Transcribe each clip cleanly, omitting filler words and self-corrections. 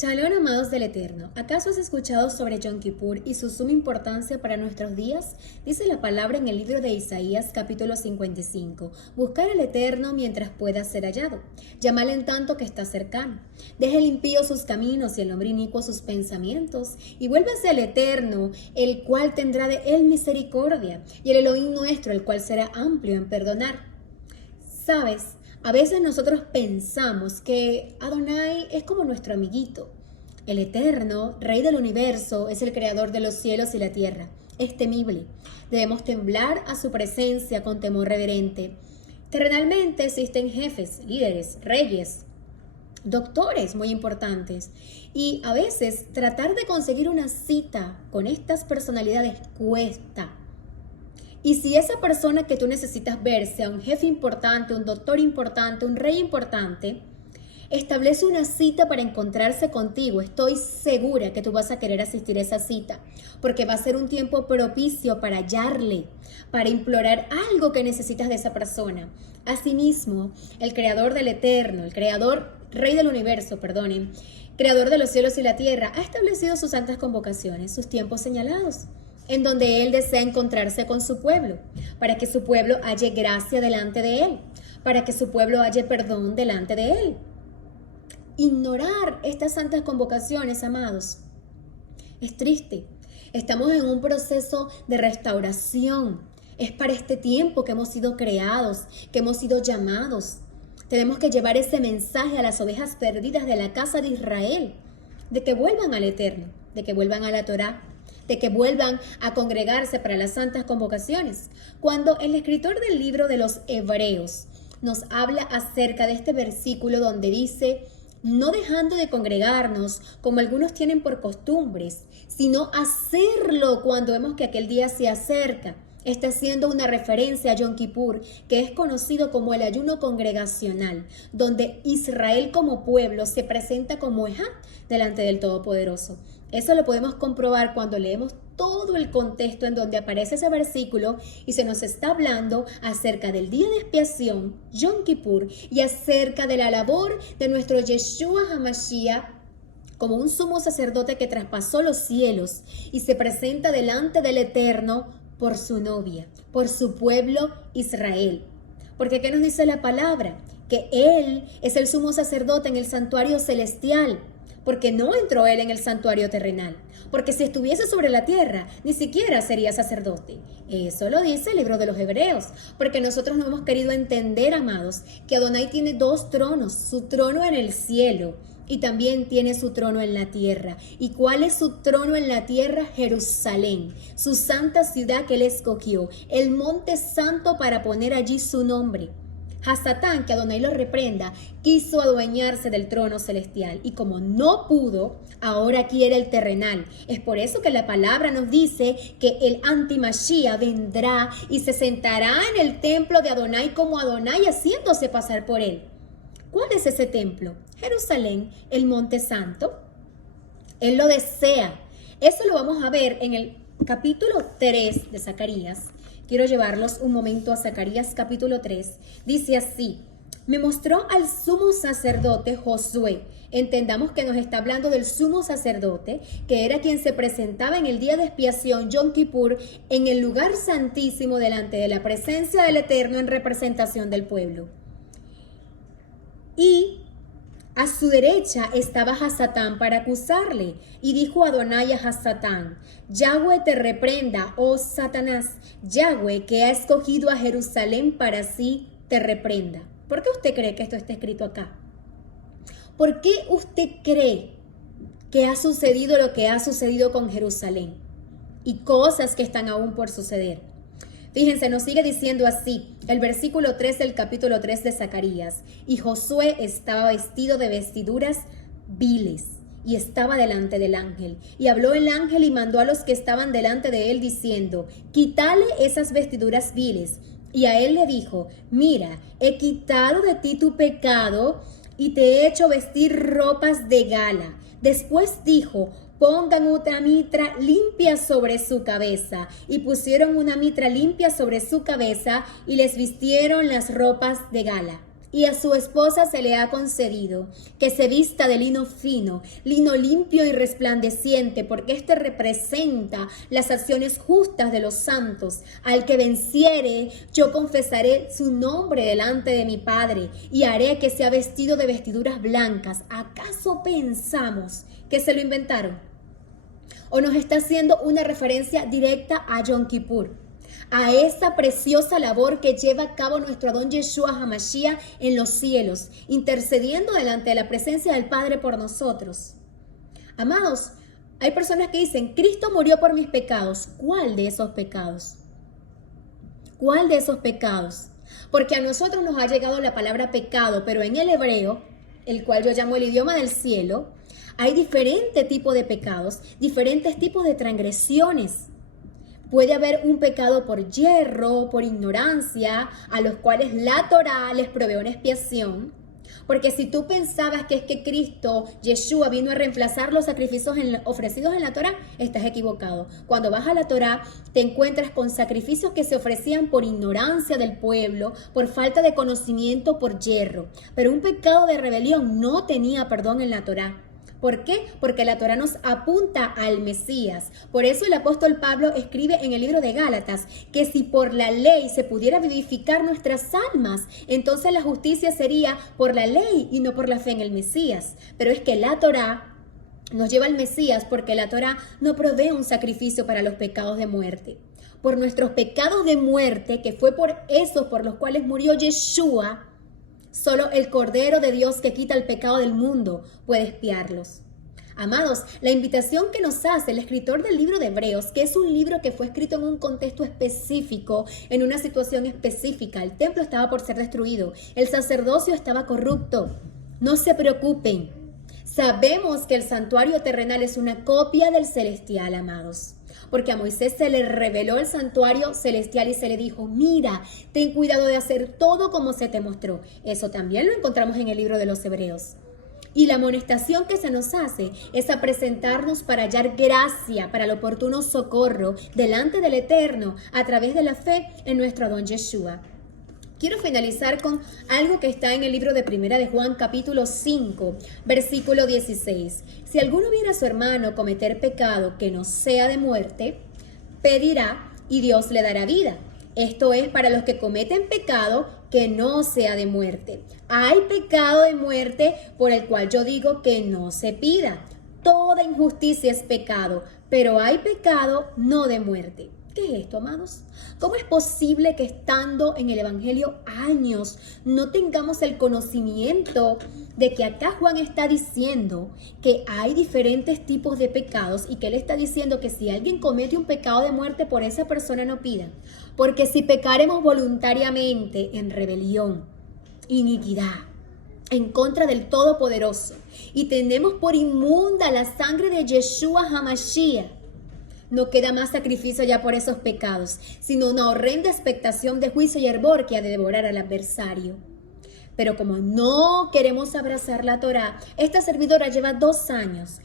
Shalom, amados del Eterno. ¿Acaso has escuchado sobre Yom Kippur y su suma importancia para nuestros días? Dice la palabra en el libro de Isaías, capítulo 55. Buscar al Eterno mientras pueda ser hallado. Llámale en tanto que está cercano. Deje el impío sus caminos y el hombre inicuo sus pensamientos. Y vuélvase al Eterno, el cual tendrá de él misericordia. Y el Elohim nuestro, el cual será amplio en perdonar. ¿Sabes? A veces nosotros pensamos que Adonai es como nuestro amiguito. El Eterno, Rey del Universo, es el creador de los cielos y la tierra. Es temible. Debemos temblar a su presencia con temor reverente. Terrenalmente existen jefes, líderes, reyes, doctores muy importantes. Y a veces tratar de conseguir una cita con estas personalidades cuesta. Y si esa persona que tú necesitas ver, sea un jefe importante, un doctor importante, un rey importante, establece una cita para encontrarse contigo, estoy segura que tú vas a querer asistir a esa cita, porque va a ser un tiempo propicio para hallarle, para implorar algo que necesitas de esa persona. Asimismo, el creador del eterno, el creador, rey del universo, perdonen, creador de los cielos y la tierra, ha establecido sus santas convocaciones, sus tiempos señalados, en donde Él desea encontrarse con su pueblo, para que su pueblo halle gracia delante de Él, para que su pueblo halle perdón delante de Él. Ignorar estas santas convocaciones, amados, es triste. Estamos en un proceso de restauración. Es para este tiempo que hemos sido creados, que hemos sido llamados. Tenemos que llevar ese mensaje a las ovejas perdidas de la casa de Israel, de que vuelvan al Eterno, de que vuelvan a la Torá, de que vuelvan a congregarse para las santas convocaciones. Cuando el escritor del libro de los Hebreos nos habla acerca de este versículo donde dice, no dejando de congregarnos como algunos tienen por costumbres, sino hacerlo cuando vemos que aquel día se acerca. Está haciendo una referencia a Yom Kippur, que es conocido como el ayuno congregacional, donde Israel como pueblo se presenta como Ejá delante del Todopoderoso. Eso lo podemos comprobar cuando leemos todo el contexto en donde aparece ese versículo y se nos está hablando acerca del día de expiación, Yom Kippur, y acerca de la labor de nuestro Yeshua HaMashiach como un sumo sacerdote que traspasó los cielos y se presenta delante del Eterno por su novia, por su pueblo Israel. Porque ¿qué nos dice la palabra? Que Él es el sumo sacerdote en el santuario celestial, porque no entró Él en el santuario terrenal. Porque si estuviese sobre la tierra, ni siquiera sería sacerdote. Eso lo dice el libro de los Hebreos. Porque nosotros no hemos querido entender, amados, que Adonai tiene dos tronos. Su trono en el cielo y también tiene su trono en la tierra. ¿Y cuál es su trono en la tierra? Jerusalén, su santa ciudad que Él escogió. El monte santo para poner allí su nombre. Hasatán, que Adonai lo reprenda, quiso adueñarse del trono celestial y como no pudo, ahora quiere el terrenal. Es por eso que la palabra nos dice que el anti-Mashiach vendrá y se sentará en el templo de Adonai como Adonai haciéndose pasar por él. ¿Cuál es ese templo? Jerusalén, el monte santo. Él lo desea. Eso lo vamos a ver en el capítulo 3 de Zacarías. Quiero llevarlos un momento a Zacarías capítulo 3. Dice así, me mostró al sumo sacerdote Josué. Entendamos que nos está hablando del sumo sacerdote, que era quien se presentaba en el día de expiación, Yom Kippur, en el lugar santísimo delante de la presencia del Eterno en representación del pueblo. Y a su derecha estaba Hasatán para acusarle, y dijo Adonai a Hasatán, Yahweh te reprenda, oh Satanás, Yahweh que ha escogido a Jerusalén para sí, te reprenda. ¿Por qué usted cree que esto está escrito acá? ¿Por qué usted cree que ha sucedido lo que ha sucedido con Jerusalén? Y cosas que están aún por suceder. Fíjense, nos sigue diciendo así, el versículo 3 del capítulo 3 de Zacarías. Y Josué estaba vestido de vestiduras viles y estaba delante del ángel. Y habló el ángel y mandó a los que estaban delante de él diciendo, quítale esas vestiduras viles. Y a él le dijo, mira, he quitado de ti tu pecado y te he hecho vestir ropas de gala. Después dijo, pongan otra mitra limpia sobre su cabeza. Y pusieron una mitra limpia sobre su cabeza y les vistieron las ropas de gala. Y a su esposa se le ha concedido que se vista de lino fino, lino limpio y resplandeciente, porque este representa las acciones justas de los santos. Al que venciere, yo confesaré su nombre delante de mi Padre y haré que sea vestido de vestiduras blancas. ¿Acaso pensamos que se lo inventaron? ¿O nos está haciendo una referencia directa a Yom Kippur? A esa preciosa labor que lleva a cabo nuestro Adón Yeshua HaMashiach en los cielos, intercediendo delante de la presencia del Padre por nosotros. Amados, hay personas que dicen, Cristo murió por mis pecados. ¿Cuál de esos pecados? ¿Cuál de esos pecados? Porque a nosotros nos ha llegado la palabra pecado, pero en el hebreo, el cual yo llamo el idioma del cielo, hay diferentes tipos de pecados, diferentes tipos de transgresiones. Puede haber un pecado por yerro, por ignorancia, a los cuales la Torá les provee una expiación. Porque si tú pensabas que es que Cristo, Yeshua, vino a reemplazar los sacrificios ofrecidos en la Torá, estás equivocado. Cuando vas a la Torá, te encuentras con sacrificios que se ofrecían por ignorancia del pueblo, por falta de conocimiento, por yerro. Pero un pecado de rebelión no tenía perdón en la Torá. ¿Por qué? Porque la Torá nos apunta al Mesías. Por eso el apóstol Pablo escribe en el libro de Gálatas que si por la ley se pudiera vivificar nuestras almas, entonces la justicia sería por la ley y no por la fe en el Mesías. Pero es que la Torá nos lleva al Mesías porque la Torá no provee un sacrificio para los pecados de muerte. Por nuestros pecados de muerte, que fue por esos por los cuales murió Yeshua, solo el Cordero de Dios que quita el pecado del mundo puede expiarlos. Amados, la invitación que nos hace el escritor del libro de Hebreos, que es un libro que fue escrito en un contexto específico, en una situación específica. El templo estaba por ser destruido, el sacerdocio estaba corrupto. No se preocupen. Sabemos que el santuario terrenal es una copia del celestial, amados. Porque a Moisés se le reveló el santuario celestial y se le dijo, mira, ten cuidado de hacer todo como se te mostró. Eso también lo encontramos en el libro de los Hebreos. Y la amonestación que se nos hace es a presentarnos para hallar gracia, para el oportuno socorro delante del Eterno a través de la fe en nuestro Adón Yeshua. Quiero finalizar con algo que está en el libro de Primera de Juan, capítulo 5, versículo 16. Si alguno viera a su hermano cometer pecado que no sea de muerte, pedirá y Dios le dará vida. Esto es para los que cometen pecado que no sea de muerte. Hay pecado de muerte por el cual yo digo que no se pida. Toda injusticia es pecado, pero hay pecado no de muerte. ¿Qué es esto, amados? ¿Cómo es posible que estando en el Evangelio años no tengamos el conocimiento de que acá Juan está diciendo que hay diferentes tipos de pecados y que él está diciendo que si alguien comete un pecado de muerte, por esa persona no pida? Porque si pecaremos voluntariamente en rebelión, iniquidad, en contra del Todopoderoso y tenemos por inmunda la sangre de Yeshua HaMashiach, no queda más sacrificio ya por esos pecados, sino una horrenda expectación de juicio y hervor que ha de devorar al adversario. Pero como no queremos abrazar la Torá, esta servidora lleva 2 años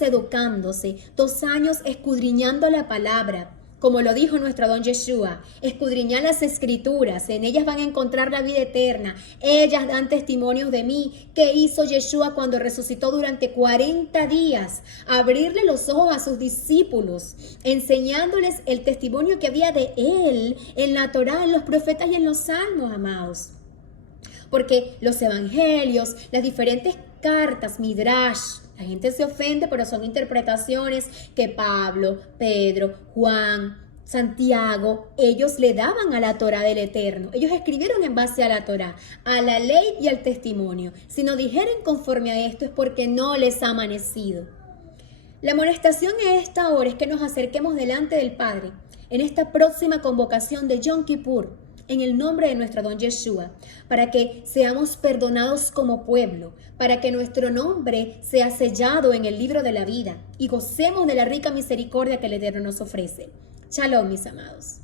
educándose, 2 años escudriñando la palabra. Como lo dijo nuestro Adón Yeshua, escudriñar las escrituras, en ellas van a encontrar la vida eterna. Ellas dan testimonios de mí. ¿Qué hizo Yeshua cuando resucitó durante 40 días? Abrirle los ojos a sus discípulos, enseñándoles el testimonio que había de él en la Torá, en los profetas y en los salmos, amados. Porque los evangelios, las diferentes cartas, midrash, la gente se ofende, pero son interpretaciones que Pablo, Pedro, Juan, Santiago, ellos le daban a la Torá del Eterno. Ellos escribieron en base a la Torá, a la ley y al testimonio. Si no dijeren conforme a esto es porque no les ha amanecido. La amonestación a esta hora es que nos acerquemos delante del Padre en esta próxima convocación de Yom Kippur, en el nombre de nuestro Adón Yeshua, para que seamos perdonados como pueblo, para que nuestro nombre sea sellado en el libro de la vida y gocemos de la rica misericordia que el Eterno nos ofrece. Shalom, mis amados.